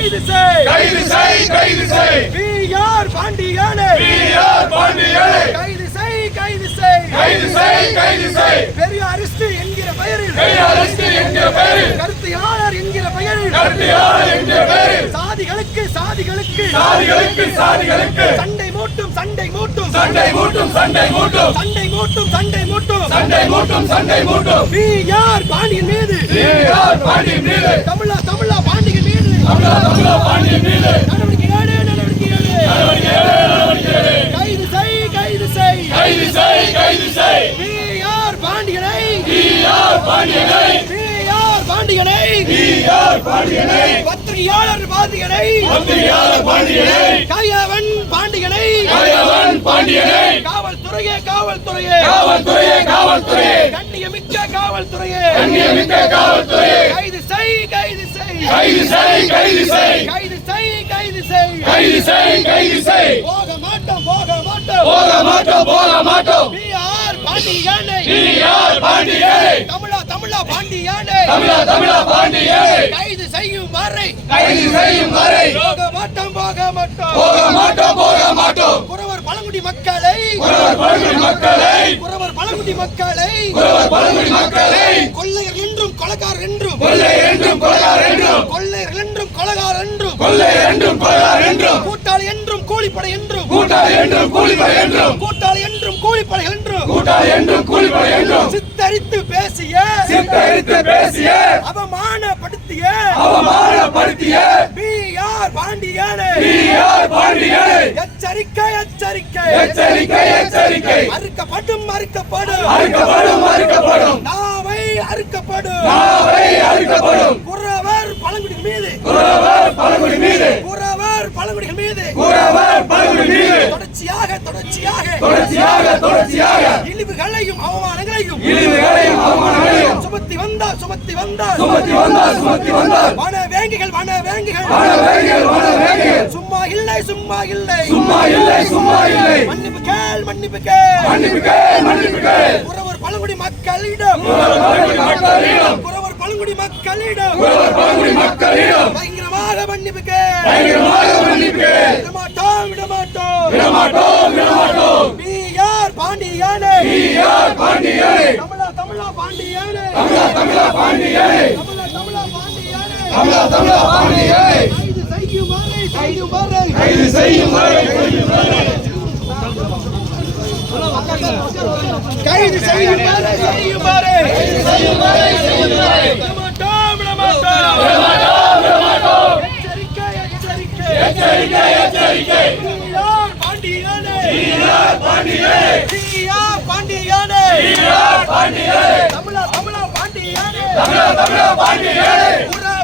கைது செய் கைது செய் கைது செய் பிஆர் பாண்டியனை பிஆர் பாண்டியனை! கைது செய் கைது செய் கைது செய் கைது செய் பெரியாரிஸ்ட் என்கிற பெயரில்! பெரியாரிஸ்ட் என்கிற பெயரில்! கருத்தியாளர் என்கிற பெயரில்! கருத்தியாளர் என்கிற பெயரில்! சாதிகளுக்கு சாதிகளுக்கு! சாதிகளுக்கு சாதிகளுக்கு! சண்டை மூட்டும் சண்டை மூட்டும்! சண்டை மூட்டும் சண்டை மூட்டும்! சண்டை மூட்டும் சண்டை மூட்டும்! சண்டை மூட்டும் சண்டை மூட்டும்! மீது பிஆர் பாண்டியன் மீது! தமிழா தமிழா பாண்டியன் மீது! தமிழா பத்திரிகையாளர் பாண்டியனை பத்திரிகையாளர் பாண்டியனை கையவன் பாண்டியனை கயவன் பாண்டியனை காவல்துறையே காவல்துறையே காவல்துறையே காவல்துறையே கண்ணியமிக்க காவல்துறையே. கண்ணியமிக்க காவல்துறையே. கைது செய் கைது செய். கைது செய் கைது செய். கைது செய் கைது செய். கைது செய் கைது செய். போக மாட்டோம் போக மாட்டோம். போக மாட்டோம் போக மாட்டோம். பாண்டியனை. பிஆர் பாண்டியனை. தமிழா தமிழா பாண்டியனை. தமிழா தமிழா பாண்டியனை. கைது செய்யும் வரை. கைது செய்யும் வரை. போக மாட்டோம் போக மாட்டோம். போக மாட்டோம் போக மாட்டோம். குறவர் பழங்குடி மக்களை. குறவர் பழங்குடி மக்களை. குறவர் பழங்குடி மக்களை. குறவர் பழங்குடி மக்களை. கொள்ளையர் என்றும் கொலகார் என்றும். கொள்ளை என்றும் கொள்ளார் என்றும் கொள்ளையர் என்றும் கொலகார் என்றும் கொள்ளை என்றும் கொள்ளார் என்றும். கூட்டாளி என்றும் கூலிப்படை என்றும். கூட்டாளி என்றும் கூலிப்படை என்றும். கூட்டாளி என்றும் கூலிப்படை என்றும். கூட்டாளி என்றும் கூலிப்படை என்றும். சித்தரித்து பேசிய சித்தரித்து பேசிய அவமானப்படுத்திய அவமானப்படுத்திய பிஆர் பாண்டியனை. பிஆர் பாண்டியனை. எச்சரிக்கை எச்சரிக்கை. எச்சரிக்கை எச்சரிக்கை. அறுக்கப்படும் அறுக்கப்படும். அறுக்கப்படும் அறுக்கப்படும். நாவை அறுக்கப்படும். நாவை அறுக்கப்படும். குறவர் பழங்குடி மீது குறவர் பழங்குடி மீது. குறவர் பழங்குடிகள் மீது. குறவர் பழங்குடி மீது. தொடர்ச்சியாக தொடர்ச்சியாக. தொடர்ச்சியாக தொடர்ச்சியாக. இழிவுகளையும் அவமானங்களையும். இழிவுகளையும் அவமானங்களையும். சுமத்தி வந்தார் சுமத்தி வந்தார் சுமத்தி வந்தார் சுமத்தி வந்தார் வன வேங்கிகள் வன வேங்கிகள் வன வேங்கிகள் வன வேங்கிகள் சும்மா இல்லை சும்மா இல்லை. சும்மா இல்லை சும்மா இல்லை. மன்னிப்பு கேள் மன்னிப்பு கேள். மன்னிப்பு கேள் மன்னிப்பு கேள். குறவர் பழங்குடி மக்களிடம். குறவர் பழங்குடி மக்களிடம். குறவர் பழங்குடி மக்களிடம். மக்களிடம். பயங்கரமாக மன்னிப்பு கேள் பயங்கரமாக மன்னிப்பு கேள் விடமாட்டோம். விடமாட்டோம் விடமாட்டோம். விடமாட்டோம் பிஆர் பாண்டியானே? பிஆர் பாண்டியனை? தமிழா தமிழா பாண்டியானே? தமிழா தமிழா பாண்டியனை? தமிழா தமிழா பாண்டியானே? தமிழா தமிழா பாண்டியனை? கைது கைது செய்யும் வரை செய்யும் வரை கைது செய்யுமாறு செய்யுமாறு விடமாட்டோம் எச்சரிக்கை எச்சரிக்கை பாண்டியானே. பாண்டியே பாண்டியானே. பாண்டியே தமிழா தமிழா பாண்டியானே. தமிழா தமிழா பாண்டியே